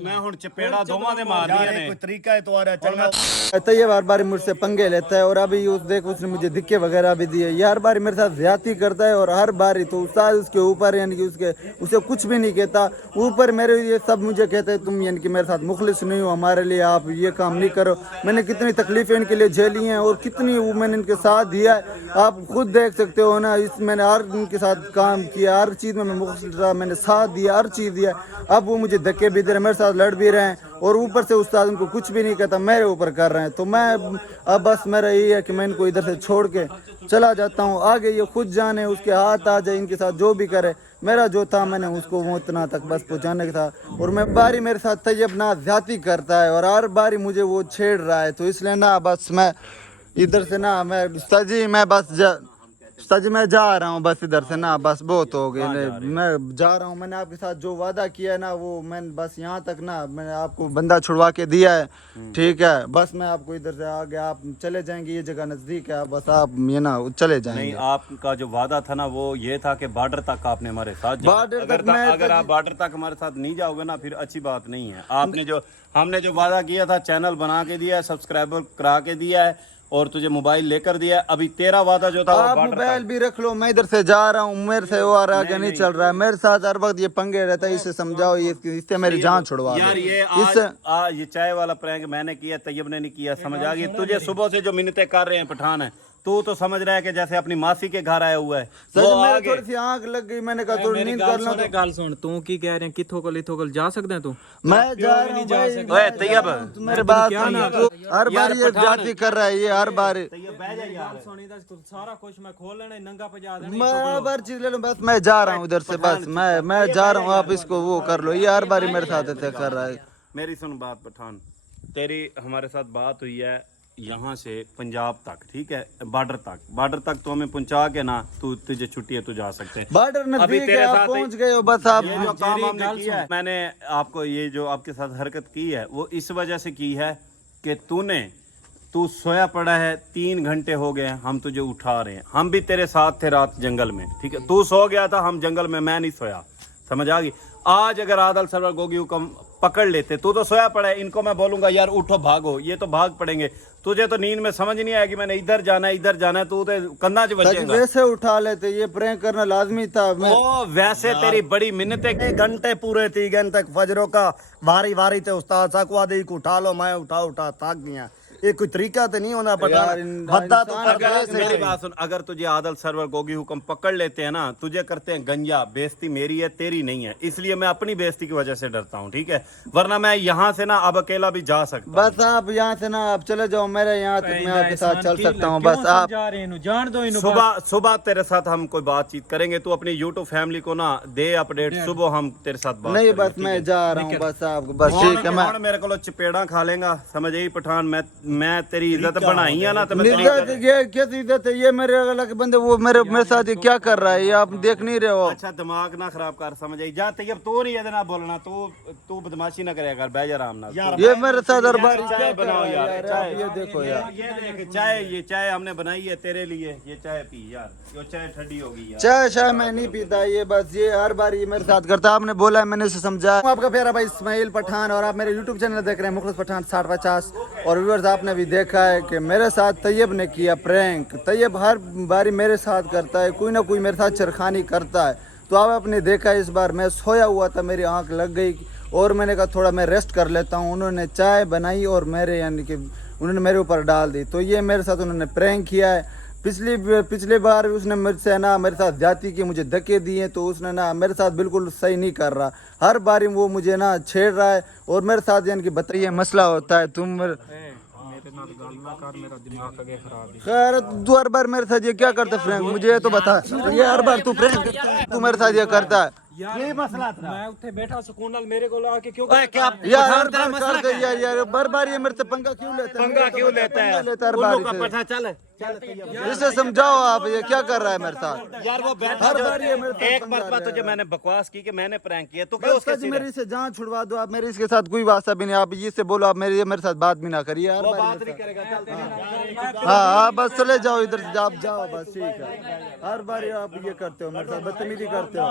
मैं हुन चपेड़ा दोवां दे मार दिया ने कोई तरीका है तुम्हारा चलना। तो ये हर बार मुझसे पंगे लेता है और अभी उस देख उसने मुझे धिक्के वगैरह भी दिए। ये हर बार मेरे साथ ज्यादती करता है और हर बार तो उस्ताद उसके ऊपर यानी कि उसे कुछ भी नहीं कहता, ऊपर मेरे ये सब मुझे कहते हैं तुम यानी कि मेरे साथ मुखलिस नहीं हो, हमारे लिए आप ये काम नहीं करो। मैंने कितनी तकलीफें इनके लिए झेली हैं और कितनी वो मैंने इनके साथ दिया है, आप खुद देख सकते हो ना। मैंने हर इनके साथ काम किया, हर चीज़ में मैं मुखलिस रहा, मैंने साथ दिया, हर चीज़ दिया। अब वो मुझे धक्के भी दे रहे, मेरे साथ लड़ भी रहे हैं और ऊपर से उस्ताद उनको कुछ भी नहीं कहता, मेरे ऊपर कर रहे हैं। तो मैं अब बस मेरा यही है कि मैं इनको इधर से छोड़ के चला जाता हूँ, आगे ये खुद जाने, उसके हाथ आ जाए, इनके साथ जो भी करे। मेरा जो था मैंने उसको वो इतना तक बस पहुँचाने का था। और मैं बारी मेरे साथ तैयब ना ज्यादती करता है और हर बारी मुझे वो छेड़ रहा है, तो इसलिए ना बस मैं इधर से ना मैं सजी मैं मैं जा रहा हूँ बस इधर से ना, बस बहुत हो गए, मैं जा रहा हूँ। मैंने आपके साथ जो वादा किया है ना वो मैंने बस यहाँ तक ना मैंने आपको बंदा छुड़वा के दिया है, ठीक है। बस मैं आपको इधर से आगे आप चले जाएंगे, ये जगह नज़दीक है, बस आप ये ना चले जाएंगे। नहीं, आपका जो वादा था ना वो ये था कि बॉर्डर तक आपने हमारे साथ बॉर्डर तक अगर आप बॉर्डर तक हमारे साथ नहीं जाओगे ना फिर अच्छी बात नहीं है। आपने जो हमने जो वादा किया था, चैनल बना के दिया है, सब्सक्राइबर करा के दिया है और तुझे मोबाइल लेकर दिया है। अभी तेरा वादा जो था आप मोबाइल भी रख लो, मैं इधर से जा रहा हूँ, मेरे से वो आगे नहीं चल रहा है, मेरे साथ हर वक्त ये पंगे रहता है। इसे समझाओ, ये इससे मेरी जान छुड़वा यार। ये चाय वाला प्रैंक मैंने किया, तैयब ने नहीं किया, समझ आ गई तुझे। सुबह से जो मिन्नतें कर रहे हैं पठान है, तू तो समझ रहा है कि जैसे अपनी मासी के घर आया हुआ है। मेरे थोड़ी सी आंख लग गई, मैंने कहा थोड़ी नींद कर लो। गल सुन, तू की कह रहे हैं किथों को जा सकदा है तू? मैं जा रहा हूं भाई। ओए तैयब मेरे बात सुन, हर बार ये जाति कर रहा है, ये हर बार सारा कुछ मैं खोल लेना, नंगा पजा देना, मैं हर चीज ले लूं। बस मैं जा रहा हूं उधर से, बस मैं जा रहा हूं, आप इसको वो कर लो। ये हर बार मेरे साथ ऐसे कर रहा है। मेरी सुन बात पठान, तेरी हमारे साथ बात हुई है यहाँ से पंजाब तक, ठीक है, बॉर्डर तक तो हमें पहुंचा के ना तुझे छुट्टी है, तू जा सकते हैं। बॉर्डर नजदीक है, आप पहुंच गए हो, बस आप ये जो काम हमने किया है, मैंने आपको ये जो आपके साथ हरकत की है वो इस वजह से की है कि तू सोया पड़ा है, 3 घंटे हो गए हम तुझे उठा रहे हैं। हम भी तेरे साथ थे रात जंगल में, ठीक है, तू सो गया था, हम जंगल में, मैं नहीं सोया, समझ आ गई। आज अगर आदल सरवर गोगी हुक्म पकड़ लेते, तू तो सोया पड़ा है, इनको मैं बोलूंगा यार उठो भागो, ये तो भाग पड़ेंगे। तुझे तो नींद में समझ नहीं आएगी मैंने इधर जाना है, तू तो कंधा च बचेगा। वैसे उठा लेते, ये प्रैंक करना लाजमी था। ओ वैसे तेरी बड़ी मिन्नतें, घंटे पूरे 3 घंटे तक फजरों का वारी वारी थे उस्ताद साकुआ दे को उठा लो, मैं उठा थक गया। ये कोई तरीका तो नहीं होना पड़ा। मेरी बात सुन, अगर तुझे आदल सरवर गोगी हुक्म पकड़ लेते हैं ना, तुझे करते हैं गंजा, बेइज्जती मेरी है तेरी नहीं है, इसलिए मैं अपनी बेइज्जती की वजह से डरता हूँ, ठीक है, वरना मैं यहाँ से ना अब अकेला भी जा सकता। बस आप यहाँ से ना आप चले जाओ, मेरे यहाँ तक मैं आपके साथ चल सकता हूँ। बस आप जान दो, सुबह तेरे साथ हम कोई बातचीत करेंगे, तू अपनी यूट्यूब फैमिली को ना दे अपडेट, सुबह हम तेरे साथ बात नहीं, बस मैं जा रहा हूँ, बस आपको बस ठीक है। मैं मेरे को चपेड़ा खा लेगा, समझ आई पठान, मैं तेरी इज्जत बनाई है ना, तो मैं ये कैसी इज्जत है? ये मेरे अलग बंदे, वो मेरे साथ ये क्या कर रहा है, ये आप देख नहीं रहे हो। अच्छा दिमाग ना खराब कर, समझ आई जा। तैयब तू नहीं है ना बोलना, तू बदमाशी ना करे, बाय जा आराम ना। ये मेरे साथ हर बार चाय बनाओ यार, चाय ये देखो यार, ये देख चाय, ये चाय हमने बनाई है तेरे लिए, ये चाय पी यार, ये चाय ठंडी होगी यार। चाय मैं नहीं पीता, ये बस ये हर बार ये मेरे साथ करता। आपने बोला, मैंने इसे समझाया। आपका प्यारा भाई इस्माइल पठान और आप मेरे यूट्यूब चैनल देख रहे हैं मुखलिस पठान 6050। और व्यूअर्स आपने भी देखा है कि मेरे साथ तैयब ने किया प्रैंक। तैयब हर बारी मेरे साथ करता है, कोई ना कोई मेरे साथ चरखानी करता है। तो आपने देखा इस बार मैं सोया हुआ था, मेरी आंख लग गई और मैंने कहा थोड़ा मैं रेस्ट कर लेता हूँ। उन्होंने चाय बनाई और मेरे यानी कि उन्होंने मेरे ऊपर डाल दी। तो ये मेरे साथ उन्होंने प्रैंक किया है। पिछली बार उसने मुझसे ना मेरे साथ जाति की मुझे धक्के दिए, तो उसने ना मेरे साथ बिल्कुल सही नहीं कर रहा। हर बारी वो मुझे ना छेड़ रहा है और मेरे साथ यानी कि बताइए मसला होता है। तुम खैर तू हर बार मेरे साथ ये क्या करता है फ्रेंक, मुझे तो बता। ये हर बार तू फ्रेंक तू मेरे साथ ये करता है। ये मसला था, मैं उत्थे बैठा सुकून नाल, मेरे को आके क्यों यार हर बार करते यार बार बार ये मेरे से पंगा क्यों लेता है? पंगा क्यों लेता है? हर बार पता चल इसे समझाओ आप, ये क्या कर रहा है मेरे साथ। यार वो बैठा हर जो बार ये मेरे साथ एक पंगा मरतबा ले तुझे रहा है। मैंने बकवास की कि मैंने प्रैंक किया तो क्यों बस उसके सच सिरे? मेरी से जान छुड़वा दो आप, मेरे इसके साथ कोई वास्ता भी नहीं, आप इससे बोलो आप मेरे साथ बात भी ना करिए यार। वो बात नहीं करेगा, चल तेरे नाल। हाँ हाँ बस चले जाओ इधर से, आप जाओ बस, ठीक है। हर बार आप ये करते हो, मेरे साथ बदतमीजी करते हो।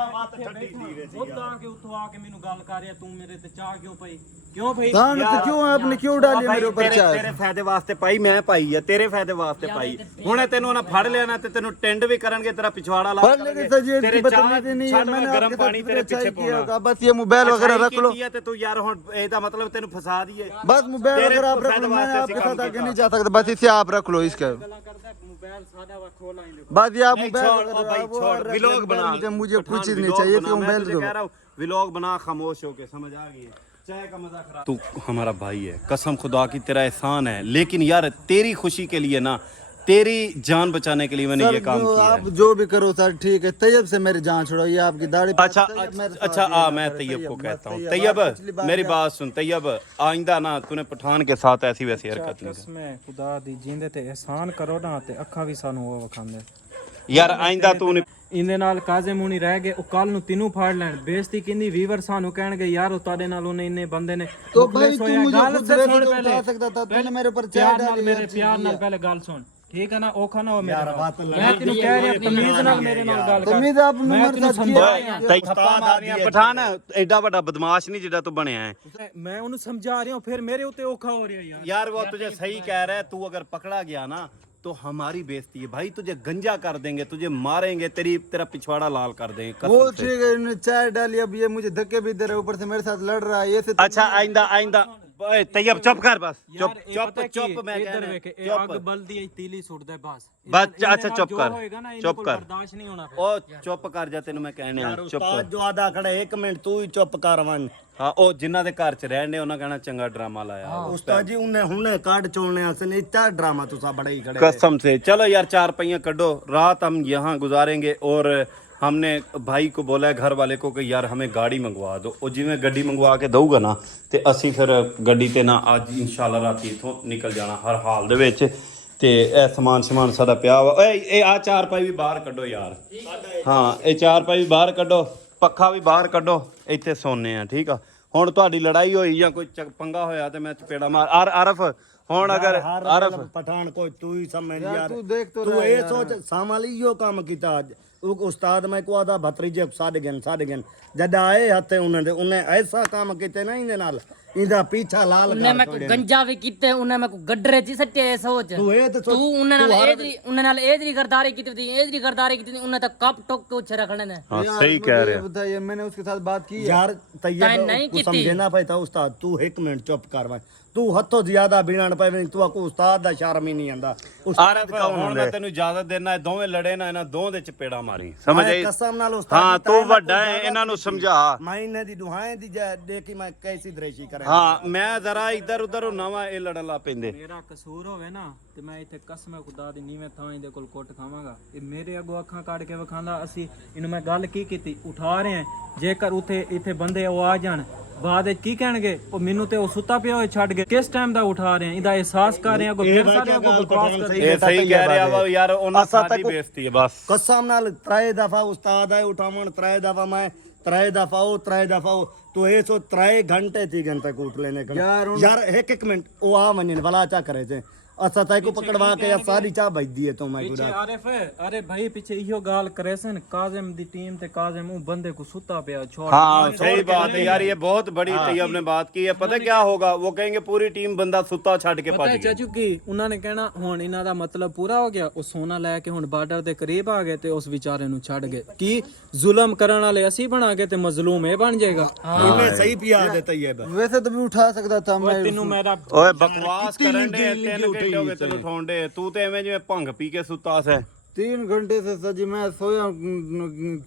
ਉੱਤੋਂ ਆ ਕੇ ਉੱਥੋਂ ਆ ਕੇ ਮੈਨੂੰ ਗੱਲ ਕਰ ਰਿਹਾ ਤੂੰ ਮੇਰੇ ਤੇ ਚਾਹ ਕਿਉਂ ਪਈ ਕਿਉਂ ਪਈ दान तो क्यों आपने क्यों डाली मेरे ऊपर चाय? ਤੇਰੇ ਫਾਇਦੇ ਵਾਸਤੇ ਪਾਈ ਮੈਂ ਪਾਈ ਆ, ਤੇਰੇ ਫਾਇਦੇ ਵਾਸਤੇ ਪਾਈ। ਹੁਣੇ ਤੈਨੂੰ ਉਹਨਾਂ ਫੜ ਲਿਆ ਨਾ ਤੇ ਤੈਨੂੰ ਟੈਂਡ ਵੀ ਕਰਨਗੇ, ਤੇਰਾ ਪਿਛਵਾੜਾ ਲਾ पर लेकिन सर ये ਤੇਰੇ बदतमीजी नहीं है, ਛੱਡ मैंने ਗਰਮ आपके ਪਾਣੀ साथ ਤੇਰੇ अच्छा ਪਿੱਛੇ ही किया ਪਾਉਣਾ। होगा। बस ये मोबाइल वगैरह रख लो, ਤੇ ਤੂੰ ਯਾਰ ਹੁਣ ਇਹਦਾ ਮਤਲਬ ਤੈਨੂੰ ਫਸਾ ਦਈਏ। बस मोबाइल तेरे वगैरह आप तो रख लो, फैदे मैं वास्ते आपके काम साथ आगे किया। नहीं जा सकता, बस इसे आप रख लो इसका। ਗੱਲਾਂ ਕਰਦਾ ਮੋਬਾਈਲ ਸਾਡਾ ਵਾ ਖੋਲ ਆਈਂਦੇ बस ये आप नहीं, मोबाइल छोड़, ओ वगैरह भाई, वो छोड़, रख लो, व्लॉग बना। मुझे कुछ चीज नहीं व्लॉग चाहिए, बना, तो मैं मोबाइल तुझे दो। कह रहा हूँ व्लॉग बना, खामोश होके, समझ आ गई है। चाय का मजा खराब। तू हमारा भाई है, कसम खुदा की तेरा एहसान है, लेकिन यार तेरी खुशी के लिए ना, तेरी जान बचाने के लिए मैंने सर, ये काम जो किया आप है। जो भी करो सर ठीक है। तैयब से मेरी जान छोड़ो, ये आपकी दाढ़ी पे- अच्छा तैयब मेरे साथ अच्छा ये मैं है, तैयब को बस कहता हूँ। आप तैयब पिछली बार मेरी क्या- बात सुन, तैयब आइंदा ना तूने पठान के साथ ऐसी वैसी हरकत नहीं कर। ਕਸਮ ਖੁਦਾ ਦੀ ਜਿੰਦੇ ਤੇ ਇਹਸਾਨ ਕਰੋ ਨਾ ਤੇ ਅੱਖਾਂ ਵੀ ਸਾਨੂੰ ਉਹ ਵਿਖਾਉਂਦੇ यार आइंदा तू नहीं ਇਹਦੇ ਨਾਲ ਕਾਜ਼ਮ ਹੁਣੀ ਰਹਿ ਗਏ ਉਹ ਕੱਲ ਨੂੰ ਤੈਨੂੰ ਫੜ ਲੈਣ ਬੇਇੱਜ਼ਤੀ ਕਿੰਦੀ ਵੀਵਰ ਸਾਨੂੰ ਕਹਿਣਗੇ ਯਾਰ ਉਹ ਤੁਹਾਡੇ ਨਾਲ ਉਹਨੇ ਇੰਨੇ ਬੰਦੇ ਨੇ तो ਮੁਖਲਿਸ भाई तू ਹੋਇਆ। मुझे ਗੱਲ खुद ਤੇ वैसे ਸੁਣ तो ਪਹਿਲੇ उठा सकता था, तूने मेरे ऊपर ਪਿਆਰ चाय ਨਾਲ डाली ਮੇਰੇ यार, ਪਿਆਰ ਨਾਲ ਪਹਿਲੇ ਗੱਲ ਸੁਣ ਠੀਕ ਹੈ ਨਾ ਔਖਾ ਨਾ ਹੋ ਮੇਰੇ ਨਾਲ। ਮੈਂ ਤੈਨੂੰ ਕਹਿ ਰਿਹਾ ਤਮੀਜ਼ ਨਾਲ ਮੇਰੇ ਨਾਲ ਗੱਲ ਕਰ तमीज आपने ਮੈਂ मेरे ਤੈਨੂੰ साथ ਸਮਝਾ किया। ਰਿਹਾ थप्पा मारनिया पठान एडा बड़ा बदमाश नहीं जिड़ा तू बनया है। ਮੈਂ ਉਹਨੂੰ ਸਮਝਾ ਰਿਹਾ ਫਿਰ ਮੇਰੇ ਉੱਤੇ ਔਖਾ ਹੋ ਰਿਹਾ ਯਾਰ यार वो तुझे सही कह रहा है, तू अगर पकड़ा गया ना तो हमारी बेइज्जती है भाई, तुझे गंजा कर देंगे, तुझे मारेंगे, तेरा पिछवाड़ा लाल कर देंगे कसम वो से। ठीक है, इन्होंने चाय डाली, अब ये मुझे धक्के भी दे रहा है, ऊपर से मेरे साथ लड़ रहा है, ये से अच्छा आइंदा आइंदा ओए, तैयब चुप कर बस, चुप ਯਾਰ, ਇਹ चुप ਪਤਾ ਕੀ चुप मैं ਇੱਧਰ कह ਵੇਖ, रहा ਇਹ हूं, ਅੱਗ चुप ਬਲਦੀ ਹੈ ਤੀਲੀ ਸੁੱਟਦਾ ਬਸ बस ਇਹਦੇ अच्छा ਨਾਲ चुप ਜੋ कर ਹੋਏਗਾ ਨਾ, ਇਹਦੇ चुप ਕੋਲ कर ਬਰਦਾਸ਼ਤ ਨਹੀਂ ਹੋਣਾ ਫਿਰ। ओ चुप कर जा, तेन मैं कहने यार चुप उस्ताद कर। जो आधा खड़े एक मिनट तू ही चुप कर वन। हाँ ओ जिन्ना दे घर च रहने ਉਹਨਾਂ ਕਹਿਣਾ ਚੰਗਾ ਡਰਾਮਾ ਲਾਇਆ। उस्ताद जी उन्हें हुने काट चोलने आसे नहीं इतना ड्रामा तुसा बड़ा ही खड़े। कसम से चलो यार, चार पहिया कड्डो, रात हम यहाँ गुजारेंगे। और हमने भाई को बोला है घर वाले को कि यार हमें गाड़ी मंगवा दो, और जिवें गड्डी मंगवा के ਦਊਗਾ ਨਾ ਤੇ ਅਸੀਂ ਫਿਰ ਗੱਡੀ ਤੇ ਨਾ ਅੱਜ ਇਨਸ਼ਾਅੱਲਾ ਰਾਤੀ ਇਥੋਂ ਨਿਕਲ ਜਾਣਾ ਹਰ ਹਾਲ ਦੇ ਵਿੱਚ। ਤੇ ਇਹ ਸਮਾਨ ਸਾਡਾ ਪਿਆ ਵਾ। ਓਏ ਇਹ ਆ ਚਾਰ ਪਾਈ ਵੀ ਬਾਹਰ ਕੱਢੋ ਯਾਰ। ਹਾਂ ਇਹ ਚਾਰ ਪਾਈ ਵੀ ਬਾਹਰ ਕੱਢੋ, ਪੱਖਾ ਵੀ ਬਾਹਰ ਕੱਢੋ, ਇੱਥੇ ਸੌਂਨੇ ਆ ਠੀਕ ਆ। ਹੁਣ ਤੁਹਾਡੀ ਲੜਾਈ ਹੋਈ ਜਾਂ ਕੋਈ ਪੰਗਾ ਹੋਇਆ ਤੇ ਮੈਂ ਚਪੇੜਾ ਮਾਰ ਆਰਫ ਹੁਣ अगर आरफ पठान कोई तू ही समझ यार तू देख तो तू रहा है ये यार। सोच सामाली यो काम कीता आज उस्ताद मैं को आदा भतरीजे साढ़े गन जद आए हथे उन्हें ऐसा काम कीते ना इनदे नाल इंदा पीछा लाल ਉਹਨੇ ਮੈਂ ਕੋ ਗੰਜਾ ਵੀ ਕੀਤੇ ਉਹਨੇ ਮੈਂ ਕੋ ਗੱਡਰੇ ਚ ਸੱਟੇ ਸੋਚ तू ये तो ਤੂੰ सोच ਉਹਨਾਂ ਨਾਲ ਇਹਦੀ ਗਰਦਾਰੀ ਕੀਤੀ ਤੀ ਇਹਦੀ ਗਰਦਾਰੀ ਕੀਤੀ ਉਹਨੇ ਤਾਂ ਕੱਪ ਟੋਕ ਕੇ ਉੱਚੇ ਰੱਖਣੇ ਨੇ हाँ यार, सही मुझे कह ये रहे हैं। बताइए, मैंने उसके साथ बात की है। यार टाइम तैयब नहीं को कीती। समझना पड़ता उस्ताद तू एक मिनट चुप कर मैं तू हथों ज्यादा बीणन पवे तू को उस्ताद दा शर्म ही नहीं आंदा ਆਰਫ ਹੁਣ ਮੈਂ ਤੈਨੂੰ ਇਜਾਜ਼ਤ ਦੇਣਾ, ਇਹ ਦੋਵੇਂ ਲੜੇ ਨਾ, ਇਹਨਾਂ ਦੋਵਾਂ ਦੇ ਚਪੇੜਾ ਮਾਰੀ, ਸਮਝ ਆਈ? कसम नाल उस्ताद ਹਾਂ दी ਤੂੰ तारीफ ਵੱਡਾ को ਹੈ, ज्यादा ਇਹਨਾਂ ਨੂੰ कीती। ਸਮਝਾ। मैं इन्हें दी दुआएं दी देखी मैं कैसी दरेशी करे ਹਾਂ ਮੈਂ ਜ਼ਰਾ ਇੱਧਰ ਉੱਧਰ ਹੁਣਾ ਵਾ, ਇਹ ਲੜਨ ਲਾ ਪੈਂਦੇ। ਮੇਰਾ ਕਸੂਰ ਹੋਵੇ ਨਾ ਤੇ ਮੈਂ ਇੱਥੇ ਕਸਮ ਖੁਦਾ ਦੀ ਨੀਵੇਂ ਥਾਂ ਇਹਦੇ ਕੋਲ ਕੁੱਟ ਖਾਵਾਂਗਾ। ਇਹ ਮੇਰੇ ਅੱਗੋਂ ਅੱਖਾਂ ਕੱਢ ਕੇ ਵਿਖਾਉਂਦਾ। ਅਸੀਂ ਇਹਨੂੰ ਮੈਂ ਗੱਲ ਕੀ ਕੀਤੀ ਉਠਾ ਰਹੇ ਹਾਂ, ਜੇਕਰ ਇੱਥੇ ਬੰਦੇ ਉਹ ਆ ਜਾਣ ਬਾਅਦ ਵਿੱਚ ਕੀ ਕਹਿਣਗੇ ਉਹ ਮੈਨੂੰ ਤੇ ਉਹ ਸੁੱਤਾ ਪਿਆ ਹੋਏ ਛੱਡ ਗਏ। ਕਿਸ ਟਾਈਮ ਦਾ ਉਠਾ ਰਹੇ ਹਾਂ, ਇਹਦਾ ਅਹਿਸਾਸ ਕਰ ਰਹੇ ਹਾਂ ਕੋ ਫਿਰ ਸਾਡੇ ਅੱਗੋਂ ਬਕਵਾਸ ਕਰਦੇ ਇਹ ਸਹੀ ਕਹਿ ਰਿਹਾ ਵਾ ਯਾਰ, ਉਹਨਾਂ ਸਾਡੀ ਬੇਇੱਜ਼ਤੀ ਹੈ ਬਸ। कसम नाल त्रै दफा उस्ताद आए उठावन त्रै दफा मैं त्रै दफा ओ त्रै दफा ओ तो ये सो त्रै घंटे थी घंटे कूट लेने का यार एक मिनट ओ आ मनन वाला चा करे थे असा ताई को पकड़वा के या सारी चा भेज दिए तो मैं ਪਿੱਛੇ गुड़ा ਆਰਿਫ ਅਰੇ ਭਾਈ ਪਿੱਛੇ ਇਹੋ ਗੱਲ ਕਰੇ ਸਨ ਕਾਜ਼ਮ ਦੀ ਟੀਮ ਤੇ ਕਾਜ਼ਮ ਉਹ ਬੰਦੇ को सुता ਪਿਆ छोड़। हाँ सही बात है यार, ये बहुत बड़ी तैयब ने बात की है। पता क्या होगा, वो कहेंगे पूरी टीम बंदा सुता छड़ के ਪਤਾ भज गया। ਚਾਚੂ ਕੀ ਉਹਨਾਂ ਨੇ ਕਹਿਣਾ ਹੁਣ ਇਹਨਾਂ ਦਾ ਮਤਲਬ ਪੂਰਾ ਹੋ ਗਿਆ, ਉਹ ਸੋਨਾ ਲੈ ਕੇ ਹੁਣ ਬਾਰਡਰ ਦੇ ਕਰੀਬ ਆ ਗਏ ਤੇ ਉਸ ਵਿਚਾਰੇ ਨੂੰ ਛੱਡ ਗਏ। ਕੀ ਜ਼ੁਲਮ ਕਰਨ ਵਾਲੇ ਅਸੀਂ ਬਣਾ ਕੇ ਤੇ ਮਜ਼ਲੂਮ ਇਹ ਬਣ ਜਾਏਗਾ। इन्हें सही पिया देता ये वैसे तो भी उठा सकता था मैं। ਤੈਨੂੰ ਮੇਰਾ ਓਏ ਬਕਵਾਸ ਕਰਨ ਦੇ 3 ਘੰਟੇ ਹੋ ਗਏ ਤੈਨੂੰ ਉਠਾਉਣ ਦੇ, ਤੂੰ ਤੇ ਐਵੇਂ ਜਿਵੇਂ ਭੰਗ ਪੀ ਕੇ ਸੁੱਤਾ ਸੈਂ। 3 घंटे से सजी मैं सोया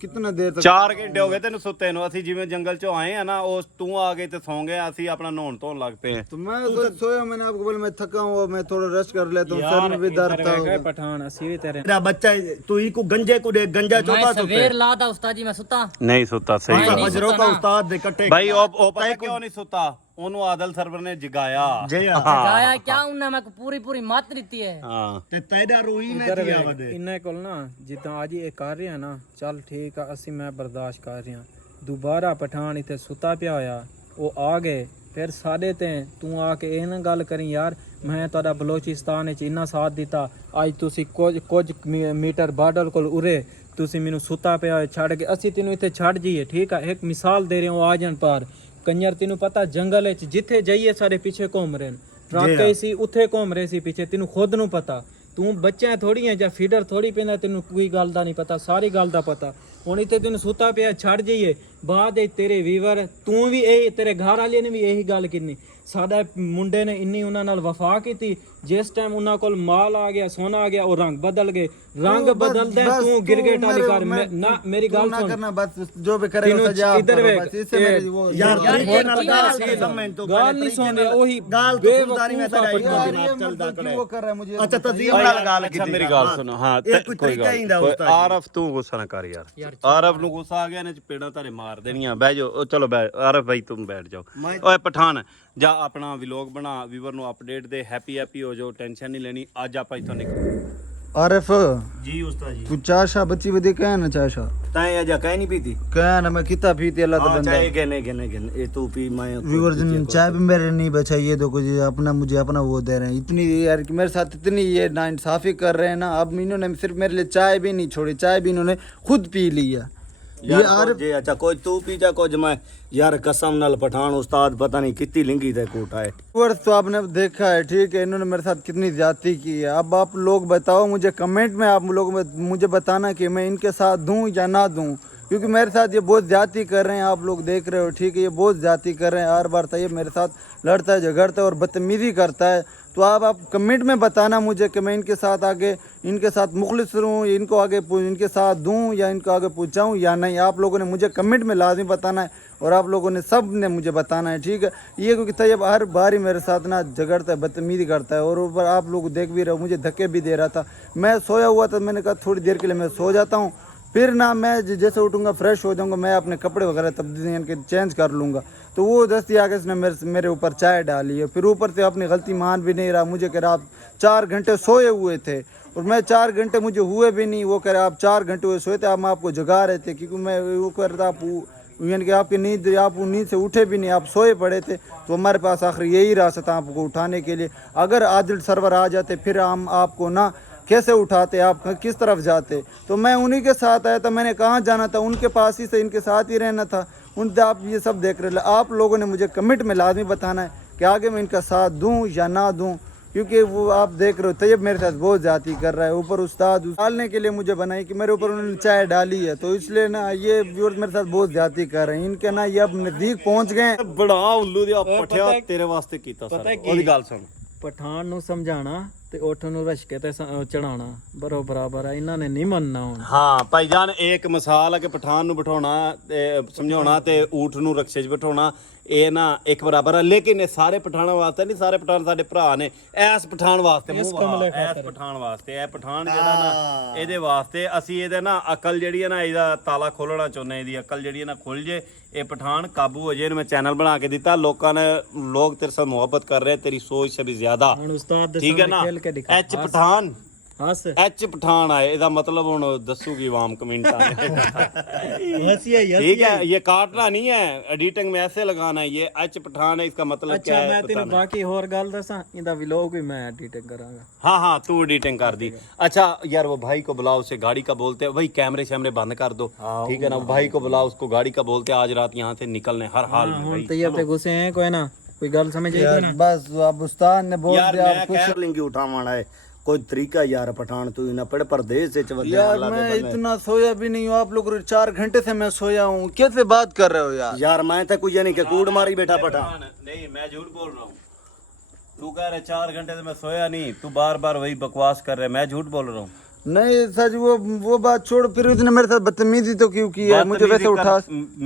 कितना देर तक। 4 ਘੰਟੇ ਹੋ ਗਏ ਤੈਨੂੰ ਸੁੱਤੇ ਨੂੰ। ਅਸੀਂ ਜਿਵੇਂ ਜੰਗਲ ਚੋਂ ਆਏ ਆ ਨਾ, ਉਸ ਤੂੰ ਆ ਗਏ ਤੇ ਸੌਂ ਗਏ, ਅਸੀਂ ਆਪਣਾ ਨਹਾਉਣ ਧੋਣ ਲੱਗ ਪਏ। तो मैं सोया, मैंने आपको बोला मैं थका हूँ, मैं थोड़ा रेस्ट कर लेता हूँ, सर में भी दर्द था। ਗਏ ਪਠਾਨ ਅਸੀਂ ਵੀ ਤੇਰੇ मेरा बच्चा तू ही को गंजे को दे गंजा ਮੈਂ चौथा तो ਸਵੇਰ ਲਾਦਾ ਉਸਤਾਦ ਜੀ ਮੈਂ ਸੁੱਤਾ ਨਹੀਂ ਸੁੱਤਾ, ਸਹੀ ਗੱਲ। फजरों का उस्ताद दे कट्टे भाई ओ पता है क्यों नहीं सुता? ਉਹਨੂੰ ਆਦਲ ਸਰਵਰ ਨੇ ਜਗਾਇਆ ਜੀ गाया क्या उन्हें मैं पूरी पूरी मत दी है ਹਾਂ ਤੇ ਤੈਦਾ ਰੂਈ ਨੇ ਇੱਧਰ ਕੀ ਵੇਖ, ਆਵਦੇ ਇਹਨਾਂ ਕੋਲ ਨਾ ਜਿੱਦਾਂ ਅੱਜ ਇਹ ਕਰ ਰਿਹਾ ਨਾ, ਚੱਲ ਠੀਕ ਆ, ਅਸੀਂ ਮੈਂ ਬਰਦਾਸ਼ਤ ਕਰ ਰਿਹਾ। ਦੁਬਾਰਾ ਪਠਾਨ ਇੱਥੇ ਸੁੱਤਾ ਪਿਆ ਹੋਇਆ, ਉਹ ਆ ਗਏ ਫਿਰ ਸਾਡੇ ਤੇ ਤੂੰ ਆ ਕੇ ਇਹ ਨਾ ਗੱਲ ਕਰੀ ਯਾਰ ਮੈਂ ਤੁਹਾਡਾ ਬਲੋਚਿਸਤਾਨ ਵਿੱਚ ਇੰਨਾ ਸਾਥ ਦਿੱਤਾ, ਅੱਜ ਤੁਸੀਂ ਕੁਝ ਮੀਟਰ ਬਾਰਡਰ ਕੋਲ ਉਰੇ ਤੁਸੀਂ ਮੈਨੂੰ ਸੁੱਤਾ ਪਿਆ ਹੋਇਆ ਛੱਡ ਕੇ ਅਸੀਂ ਤੈਨੂੰ ਇੱਥੇ ਛੱਡ ਜਾਈਏ, ਠੀਕ ਆ। ਇੱਕ ਮਿਸਾਲ ਦੇ ਰਹੇ ਹਾਂ, ਆ ਜਾਣ ਪਾਰ ਕੰਜਰ ਤੈਨੂੰ ਪਤਾ ਜੰਗਲ ਵਿੱਚ ਜਿੱਥੇ ਜਾਈਏ ਸਾਡੇ ਪਿੱਛੇ ਘੁੰਮ ਰਹੇ ਨੇ, ਟਰੱਕ ਸੀ ਉੱਥੇ ਘੁੰਮ ਰਹੇ ਸੀ ਪਿੱਛੇ, ਤੈਨੂੰ ਖੁਦ ਨੂੰ ਪਤਾ। ਤੂੰ ਬੱਚਾ ਥੋੜੀ ਹੈ ਜਾਂ ਫੀਡਰ ਥੋੜੀ ਪੈਂਦਾ, ਤੈਨੂੰ ਕੋਈ ਗੱਲ ਦਾ ਨਹੀਂ ਪਤਾ, ਸਾਰੀ ਗੱਲ ਦਾ ਪਤਾ। ਹੁਣ ਇੱਥੇ ਤੈਨੂੰ ਸੁੱਤਾ ਪਿਆ ਛੱਡ ਜਾਈਏ, ਬਾਅਦ ਵਿੱਚ ਤੇਰੇ ਵੀਵਰ ਤੂੰ ਵੀ ਇਹ ਤੇਰੇ ਘਰ ਵਾਲੇ ਨੇ ਵੀ ਇਹੀ ਗੱਲ ਕੀਤੀ, ਸਾਡਾ ਮੁੰਡੇ ਨੇ ਇੰਨੀ ਉਹਨਾਂ ਨਾਲ ਵਫਾ ਕੀਤੀ, ਜਿਸ ਟਾਈਮ ਉਹਨਾਂ ਕੋਲ ਮਾਲ ਆ ਗਿਆ ਸੋਨਾ ਆ ਗਿਆ ਉਹ ਰੰਗ ਬਦਲ ਗਏ, ਰੰਗ ਬਦਲਦਾ ਤੂੰ ਗਿਰਗੇਟ ਵਾਲੀ ਕਰ ਨਾ ਮੇਰੀ ਗੱਲ ਸੁਣ करना बस जो भी करेगा सजा आप इधर करो, ਵੇਖ, बस इससे मेरी वो ਯਾਰ ਤਰੀਕੇ ਨਾਲ ਗੱਲ ਨਹੀਂ ਸੁਣ ਰਿਹਾ, ਉਹੀ ਗਾਲ ਤੋਂ ਖੁਦਾਰੀ ਮੈਂ ਤਾਂ यार ये मतलब क्यों वो कर रहा है मुझे ਅੱਛਾ ਤਜ਼ੀਮ ਨਾਲ ਗੱਲ ਅੱਛਾ ਕੀਤੀ ਮੇਰੀ ਗੱਲ ਸੁਣੋ ਹਾਂ ਇਹ ਕੋਈ ਕੋਈ ਤਰੀਕਾ ਹੀ ਗੱਲ ਹੁੰਦਾ ਕੋਈ ਆਰਫ ਤੂੰ ਗੁੱਸਾ ਨਾ ਕਰ ਯਾਰ ਆਰਫ ਨੂੰ ਗੁੱਸਾ ਆ ਗਿਆ ਨੇ ਚਪੇੜਾਂ ਤਾਰੇ ਮਾਰ ਦੇਣੀਆਂ ਬਹਿ ਜਾਓ ਉਹ ਚਲੋ ਆਰਫ ਭਾਈ ਤੂੰ ਬੈਠ ਜਾਓ ਓਏ ਪਠਾਨ ਜਾ ਆਪਣਾ ਵਲੌਗ ਬਣਾ ਵੀਵਰ ਨੂੰ ਅਪਡੇਟ ਦੇ ਹੈਪੀ ਹੋ ਜਾਓ ਟੈਨਸ਼ਨ ਨਹੀਂ ਲੈਣੀ ਅੱਜ ਆਪਾਂ ਇੱਥੋਂ ਨਿਕਲ आरफ ਜੀ ਉਸਤਾਦ ਜੀ तू चाशा बच्ची बदी कह ना चाशा ਤਾਂ ਇਹ ਅਜਾ ਕਹਿ ਨਹੀਂ ਪੀਤੀ कह ना मैं कितना पीती अल्लाह का बंदा ਚਾਹੇ ਗਨੇ ਇਹ तू पी मैं व्यूअर्स चाय भी मेरे नहीं बचा, ये तो कुछ अपना मुझे अपना वो दे रहे हैं इतनी यार कि मेरे साथ इतनी ये नाइंसाफी कर रहे हैं ना। अब इन्होंने सिर्फ मेरे लिए चाय भी नहीं छोड़ी, चाय भी इन्होंने खुद पी ली है। यार आरफ जी अच्छा कोई तू पी जा कुछ मैं यार कसम नाल पठान उस्ताद पता नहीं कितनी लिंगी थे कोटा है व्यूअर्स तो आपने देखा है ठीक है, इन्होंने मेरे साथ कितनी ज्यादती की है। अब आप लोग बताओ मुझे कमेंट में, आप लोग मुझे बताना कि मैं इनके साथ दूं या ना दूं, क्योंकि मेरे साथ ये बहुत ज्यादती कर रहे हैं। आप लोग देख रहे हो ठीक है, ये बहुत ज्यादती कर रहे हैं, हर बार ये मेरे साथ लड़ता है झगड़ता है और बदतमीजी करता है। तो आप कमेंट में बताना मुझे कि मैं इनके साथ आगे इनके साथ मुखलिस रहूँ, इनको आगे इनके साथ दूं या इनको आगे पहुँचाऊँ या नहीं। आप लोगों ने मुझे कमेंट में लाजमी बताना है और आप लोगों ने सब ने मुझे बताना है ठीक है। ये क्योंकि तैयब हर बार ही मेरे साथ ना झगड़ता है, बदतमीजी करता है और ऊपर आप लोग देख भी रहे हो मुझे धक्के भी दे रहा था। मैं सोया हुआ था, मैंने कहा थोड़ी देर के लिए मैं सो जाता हूँ, फिर ना मैं जैसे उठूंगा फ्रेश हो जाऊंगा, मैं अपने कपड़े वगैरह तब्दील के चेंज कर लूँगा। तो वो दस्ती आगे इसने मेरे ऊपर चाय डाली है, फिर ऊपर से अपनी गलती मान भी नहीं रहा। मुझे कह रहा आप 4 घंटे सोए हुए थे और मैं 4 घंटे मुझे हुए भी नहीं। वो कह रहा आप 4 घंटे हुए सोए थे, हम आपको जगा रहे थे क्योंकि मैं वो कह रहा था आप यानी कि आपकी नींद आप नींद से उठे भी नहीं, आप सोए पड़े थे। तो हमारे पास आखिर यही रास्ता था आपको उठाने के लिए। अगर आदिल सरवर आ जाते फिर हम आपको ना कैसे उठाते, आप किस तरफ जाते। तो मैं उन्हीं के साथ आया था, मैंने कहाँ जाना था, उनके पास ही से इनके साथ ही रहना था। उन आप ये सब देख रहे, आप लोगों ने मुझे कमेंट में लाजमी बताना है कि आगे मैं इनका साथ दूं या ना दूं, क्योंकि वो आप देख रहे हो तैयब मेरे साथ बहुत ज़्यादती कर रहा है। ऊपर उस्ताद डालने के लिए मुझे बनाई कि मेरे ऊपर उन्होंने चाय डाली है, तो इसलिए ना ये व्यूअर्स मेरे साथ बहुत ज़्यादती कर रहे हैं। इनके ना ये अब नज़दीक पहुँच गए हैं। ਬੜਾ ਉੱਲੂ ਦੀ ਪਠਿਆ ਤੇਰੇ ਵਾਸਤੇ ਕੀਤਾ ਸਰ ਉਹਦੀ ਗੱਲ ਸੁਣ ਪਠਾਨ ਨੂੰ ਸਮਝਾਣਾ ਤੇ ਓਠ ਨੂੰ ਰਸ਼ਕੇ ਤੇ ਚੜਾਉਣਾ ਬਰੋ ਬਰਾਬਰ ਹੈ, ਇਹਨਾਂ ਨੇ ਨਹੀਂ ਮੰਨਣਾ ਹੁਣ। ਹਾਂ ਭਾਈਜਾਨ ਇੱਕ ਮਿਸਾਲ ਹੈ ਕਿ ਪਠਾਨ ਨੂੰ ਬਿਠਾਉਣਾ ਤੇ ਸਮਝਾਉਣਾ ਤੇ ਊਠ ਨੂੰ ਰਕਸ਼ੇ 'ਚ ਬਿਠਾਉਣਾ ਇਹ ਨਾ ਇੱਕ ਬਰਾਬਰ ਹੈ। ਲੇਕਿਨ ਇਹ ਸਾਰੇ ਪਠਾਨਾਂ ਵਾਸਤੇ ਨਹੀਂ, ਸਾਰੇ ਪਠਾਨ ਸਾਡੇ ਭਰਾ ਨੇ। ਐਸ ਪਠਾਨ ਵਾਸਤੇ ਐਸ ਪਠਾਨ ਵਾਸਤੇ ਇਹ ਪਠਾਨ ਜਿਹੜਾ ਨਾ ਇਹਦੇ ਵਾਸਤੇ ਅਸੀਂ ਇਹਦੇ ਨਾ ਅਕਲ ਜਿਹੜੀ ਹੈ ਨਾ ਇਹਦਾ ਤਾਲਾ ਖੋਲਣਾ ਚਾਹੁੰਦੇ, ਇਹਦੀ ਅਕਲ ਜਿਹੜੀ ਹੈ ਨਾ ਖੁੱਲ ਜੇ, ਇਹ ਪਠਾਨ ਕਾਬੂ ਹੋ ਜੇ। ਇਹਨੂੰ ਮੈਂ ਚੈਨਲ ਬਣਾ ਕੇ ਦਿੱਤਾ, ਲੋਕਾਂ ਨੇ ਲੋਕ ਤੇਰੇ ਸਾथ ਮੁਹੱਬਤ ਕਰ ਰਹੇ, ਤੇਰੀ ਸੋਚ ਸੇ ਵੀ ਜ਼ਿਆਦਾ ਹੁਣ ਉਸਤਾਦ ਦੇ ਠੀਕ ਹੈ ਨਾ। ਸਾਹਮਣੇ ਖੇਲ ਕੇ ਦਿਖਾ ਐਚ ਪਠਾਨ ਹੱਸ ਐਚ ਪਠਾਨ ਆਏ, ਇਹਦਾ मतलब ਹੁਣ ਦੱਸੂਗੀ ਆਵਾਮ ਕਮੈਂਟਾਂ हंसी है ठीक है। ये काटना नहीं है, एडिटिंग में ऐसे लगाना है। ये एच पठान है, इसका मतलब अच्छा क्या है मैं तेन पता नहीं। बाकी होर गल दसा, इंदा व्लॉग भी मैं एडिटिंग करांगा। हाँ हाँ तू एडिटिंग कर दी। अच्छा यार वो भाई को बुलाओ, उसे गाड़ी का बोलते हैं भाई, कैमरे शैमरे बंद कर दो ठीक है ना। भाई को बुलाओ, उसको गाड़ी का बोलते हैं, आज रात यहाँ से निकलने हर हाल में भाई। तैयब ते गुस्से हैं कोई ना, कोई गल समझ आई कोई ना। बस अब उस्ताद ने बोल यार दिया मैं कह लिंगी उठावाना है कोई तरीका यार पठान तू ना पड़ परदेश से चवदे यार मैं इतना सोया भी नहीं हूँ। आप लोग 4 घंटे से मैं सोया हूँ, कैसे बात कर रहे हो यार। यार मैं तो कुछ नहीं कि कूड़ मारी बैठा पठान। नहीं मैं झूठ बोल रहा हूँ, तू कह रहे 4 घंटे से मैं सोया नहीं, तू बार बार वही बकवास कर रहे, मैं झूठ बोल रहा हूँ। नहीं सच वो बात छोड़, फिर उसने मेरे साथ बदतमीजी तो क्यों की है, मुझे वैसे उठा।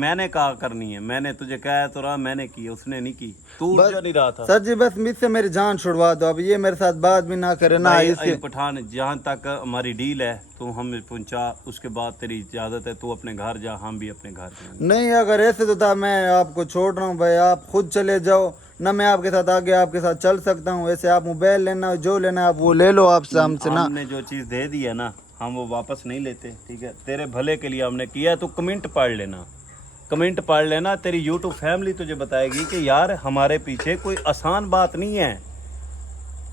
मैंने कहा करनी है, मैंने तुझे कहा तो रहा, मैंने की, उसने नहीं की, तू उठ नहीं रहा था। सर जी बस मुझसे मेरी जान छुड़वा दो, अब ये मेरे साथ बात भी ना करे ना भाई, इसके। पठान जहाँ तक हमारी डील है तू हमें पहुंचा, उसके बाद तेरी इजाजत है, तू अपने घर जा, हम भी अपने घर जाएंगे। नहीं अगर ऐसे तो था मैं आपको छोड़ रहा हूँ भाई, आप खुद चले जाओ ना, मैं आपके साथ आगे आपके साथ चल सकता हूँ। वैसे आप मोबाइल लेना जो लेना है आप वो ले लो आपसे, हमसे ना। हमने जो चीज़ दे दी है ना, हम वो वापस नहीं लेते, ठीक है? तेरे भले के लिए हमने किया है। तू कमेंट पढ़ लेना, कमेंट पढ़ लेना, तेरी यूट्यूब फैमिली तुझे बताएगी कि यार हमारे पीछे कोई आसान बात नहीं है,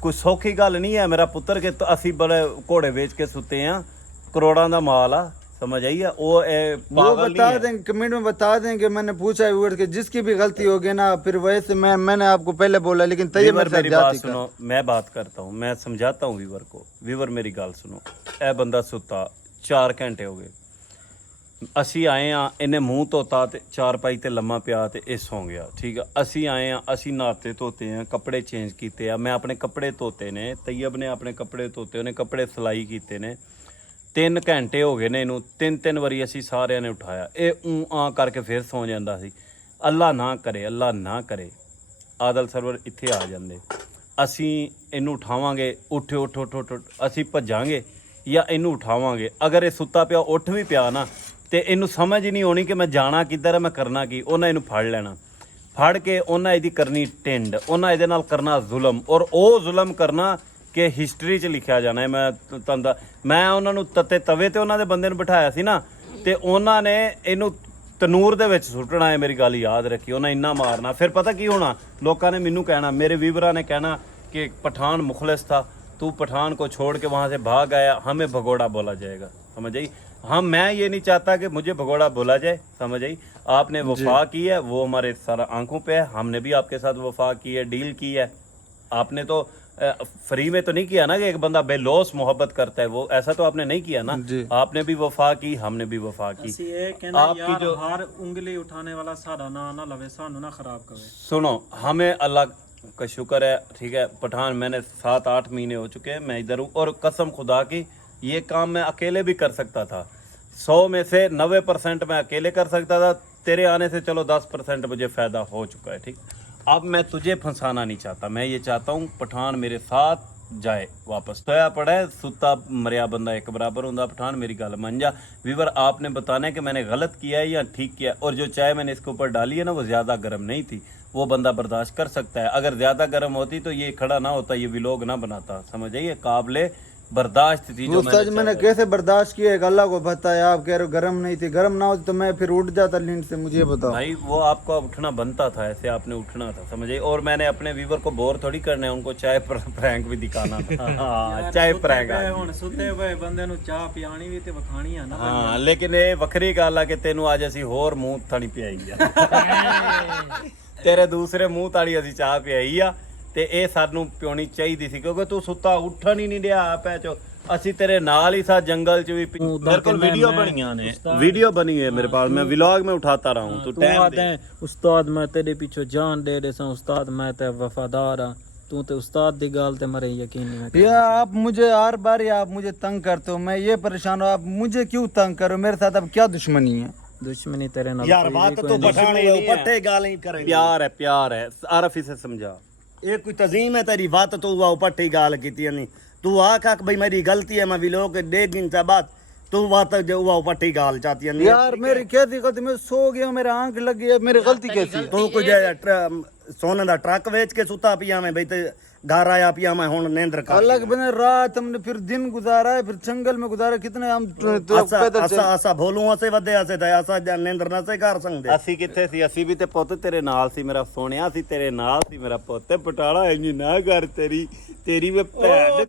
कोई सौखी गल नहीं है। मेरा पुत्र के तो असी बड़े घोड़े बेच के सुते हैं, करोड़ों का माल आ, समझ आई है? वो वो बता देंगे, कमेंट में बता देंगे। मैंने पूछा व्यूअर के जिसकी भी गलती होगी ना, फिर वैसे मैंने आपको पहले बोला, लेकिन तैयब मेरे साथ मेरी बात जाती कर। सुनो, मैं बात करता हूँ, मैं समझाता हूँ व्यूवर को। व्यूवर मेरी गल सुनो, ए बंदा सुता 4 घंटे हो गए, ਅਸੀਂ ਆਏ ਆ, ਇਹਨੇ ਮੂੰਹ ਧੋਤਾ ਤੇ ਚਾਰਪਾਈ ਤੇ ਲੰਮਾ ਪਿਆ ਤੇ ਇਹ ਸੌਂ ਗਿਆ, ਠੀਕ ਆ? ਅਸੀਂ ਆਏ ਆ, ਅਸੀਂ ਨਹਾਤੇ ਧੋਤੇ ਆ, ਕੱਪੜੇ ਚੇਂਜ ਕੀਤੇ ਆ, ਮੈਂ ਆਪਣੇ ਕੱਪੜੇ ਧੋਤੇ ਨੇ, ਤੈयब ਨੇ ਆਪਣੇ ਕੱਪੜੇ ਧੋਤੇ, ਉਹਨੇ ਕੱਪੜੇ ਸਿਲਾਈ ਕੀਤੇ ਨੇ। 3 ਘੰਟੇ ਹੋ ਗਏ ਨੇ ਇਹਨੂੰ, 3 ਵਾਰੀ ਅਸੀਂ ਸਾਰਿਆਂ ਨੇ ਉਠਾਇਆ, ਇਹ ਆ ਕਰਕੇ ਫਿਰ ਸੌਂ ਜਾਂਦਾ ਸੀ। ਅੱਲਾ ਨਾ ਕਰੇ, ਅੱਲਾ ਨਾ ਕਰੇ ਆਦਲ ਸਰਵਰ ਇੱਥੇ ਆ ਜਾਂਦੇ, ਅਸੀਂ ਇਹਨੂੰ ਉਠਾਵਾਂਗੇ, ਉੱਠ ਉੱਠ ਉੱਠ ਉੱਠ, ਅਸੀਂ ਭੱਜਾਂਗੇ ਜਾਂ ਇਹਨੂੰ ਉਠਾਵਾਂਗੇ। ਅਗਰ ਇਹ ਸੁੱਤਾ ਪਿਆ ਉੱਠ ਵੀ ਪਿਆ ਨਾ, ਤੇ ਇਹਨੂੰ ਸਮਝ ਹੀ ਨਹੀਂ ਆਉਣੀ ਕਿ ਮੈਂ ਜਾਣਾ ਕਿੱਧਰ ਹੈ, ਮੈਂ ਕਰਨਾ ਕੀ। ਉਹਨਾਂ ਇਹਨੂੰ ਫੜ ਲੈਣਾ, ਫੜ ਕੇ ਉਹਨਾਂ ਇਹਦੀ ਕਰਨੀ ਟਿੰਡ, ਉਹਨਾਂ ਇਹਦੇ ਨਾਲ ਕਰਨਾ ਜ਼ੁਲਮ, ਔਰ ਉਹ ਜ਼ੁਲਮ ਕਰਨਾ ਕਿ ਹਿਸਟਰੀ 'ਚ ਲਿਖਿਆ ਜਾਣਾ ਹੈ। ਮੈਂ ਉਹਨਾਂ ਨੂੰ ਤੱਤੇ ਤਵੇ ਤੇ ਉਹਨਾਂ ਦੇ ਬੰਦੇ ਨੂੰ ਬਿਠਾਇਆ ਸੀ ਨਾ, ਤੇ ਉਹਨਾਂ ਨੇ ਇਹਨੂੰ ਤਨੂਰ ਦੇ ਵਿੱਚ ਸੁੱਟਣਾ ਹੈ। ਮੇਰੀ ਗੱਲ ਯਾਦ ਰੱਖੀ, ਉਹਨਾਂ ਇੰਨਾ ਮਾਰਨਾ। ਫਿਰ ਪਤਾ ਕੀ ਹੋਣਾ, ਲੋਕਾਂ ਨੇ ਮੈਨੂੰ ਕਹਿਣਾ, ਮੇਰੇ ਵੀਵਰਾਂ ਨੇ ਕਹਿਣਾ कि पठान मुखलिस था, तू पठान को छोड़ के वहाँ से भाग आया, हमें भगोड़ा बोला जाएगा, समझ आई? हम मैं ये नहीं चाहता कि मुझे भगोड़ा बोला जाए, समझ आई? आपने वफा की है, वो हमारे सारा आंखों पे है, हमने भी आपके साथ वफा की है, डील की है। आपने तो फ्री में तो नहीं किया ना कि एक बंदा बेलौस मोहब्बत करता है, वो ऐसा तो आपने नहीं किया ना। आपने भी वफा की, हमने भी वफा की। आपकी जो हर उंगली उठाने वाला सारा ना लवे, सानू ना खराब करे। सुनो, हमें अल्लाह का शुक्र है, ठीक है? पठान मैंने 7-8 महीने हो चुके हैं मैं इधर हूँ, और कसम खुदा की ये काम मैं अकेले भी कर सकता था। 100 में से 90% मैं अकेले कर सकता था, तेरे आने से चलो 10% मुझे फ़ायदा हो चुका है, ठीक? अब मैं तुझे फंसाना नहीं चाहता, मैं ये चाहता हूँ पठान मेरे साथ जाए वापस। सोया पड़ा है, सुता मरिया बंदा एक बराबर होता। पठान मेरी गल मान जा। वीवर आपने बताना है कि मैंने गलत किया है या ठीक किया, और जो चाय मैंने इसके ऊपर डाली है ना, वो ज़्यादा गर्म नहीं थी, वो बंदा बर्दाश्त कर सकता है। अगर ज़्यादा गर्म होती तो ये खड़ा ना होता, ये व्लॉग ना बनाता, समझ आइए? काबिले बर्दाश्त थी जो मैंने कैसे बर्दाश्त किया, एक अल्लाह को पता है। आप कह रहे हो गर्म नहीं थी, गर्म ना होती तो मैं फिर उठ जाता नींद से, मुझे बताओ भाई। वो आपको उठना बनता था, ऐसे आपने उठना था, समझे? और मैंने अपने व्यूवर को बोर थोड़ी करना है, उनको चाय प्रैंक भी दिखाना था। हाँ, चाय प्रैंक ਹੁਣ ਸੁੱਤੇ ਪਏ ਬੰਦੇ ਨੂੰ ਚਾਹ ਪਿਆਣੀ ਵੀ ਤੇ ਵਖਾਣੀ ਆ ਨਾ। ਹਾਂ, ਲੇਕਿਨ ਇਹ ਵੱਖਰੀ ਗੱਲ ਆ ਕਿ ਤੈਨੂੰ ਅੱਜ ਅਸੀਂ ਹੋਰ ਮੂੰਹ ਥਾਣੀ ਪਿਆਈ ਆ। ਤੇਰੇ ਦੂਸਰੇ ਮੂੰਹ ਤਾੜੀ ਅਸੀਂ ਚਾਹ ਪਿਆਈ ਆ, ਤੇ ਇਹ ਸਾਨੂੰ ਪਿਉਣੀ ਚਾਹੀਦੀ ਸੀ, ਕਿਉਂਕਿ ਤੂੰ ਸੁੱਤਾ ਉੱਠਣ ਹੀ ਨਹੀਂ ਰਿਹਾ ਪੈ ਚੋ। ਅਸੀਂ ਤੇਰੇ ਨਾਲ ਹੀ ਸਾਂ ਜੰਗਲ ਚ ਵੀ। ਮੇਰੇ ਕੋਲ ਵੀਡੀਓ ਬਣੀਆਂ ਨੇ, ਵੀਡੀਓ ਬਣੀ ਹੈ ਮੇਰੇ ਪਾਸ, मैं व्लॉग में उठाता रहा हूँ। तो टाइम दे। ਉਸਤਾਦ ਮੈਂ ਤੇਰੇ ਪਿੱਛੇ ਜਾਨ ਦੇ ਦੇ ਸਾਂ, ਉਸਤਾਦ ਮੈਂ ਤੇ ਵਫਾਦਾਰ ਆ, तू तो उस्ताद दी गाल ते मरे यकीन नहीं। यार आप मुझे हर बार आप मुझे तंग करते हो, मैं ये परेशान हूँ, आप मुझे क्यों तंग करो? मेरे साथ अब क्या दुश्मनी है? दुश्मनी तेरे नाल यार बात तो पठान है, पट्टे गाल नहीं करेंगे। प्यार है, प्यार है। आरफ इसे समझा, ये कोई तजीम है तेरी बात तो हुआ पट्टी गाल की नहीं। तू आख भाई मेरी गलती है, मैं भी लोग 1.5 दिन से बाद तू बात जो हुआ पट्टी गाल चाहती है। यार मेरी कैसी गलती, मैं सो गया, मेरे आंख लग गई, मेरी गलती कैसी है? तू कुछ सोने का ट्रक वेच के सुता पिया मैं भाई, ते घर आया पिया मैं हुन नींद कर। अलग बने रात हमने फिर दिन गुजारा है, फिर जंगल में गुजारा, कितने हम पैदल चले। असा भोलू असे वदे असे ते असा नींद ना से कर सकदे। ਅਸੀਂ ਕਿੱਥੇ ਸੀ? ਅਸੀਂ ਵੀ ਤੇ ਪੁੱਤ ਤੇਰੇ ਨਾਲ ਸੀ, ਮੇਰਾ ਸੋਹਣਿਆ ਸੀ, ਤੇਰੇ ਨਾਲ ਸੀ ਮੇਰਾ ਪੁੱਤ। ਪਟਾਲਾ ਇੰਨੀ ਨਾ ਕਰ, ਤੇਰੀ ਵੀ ਭੈਣ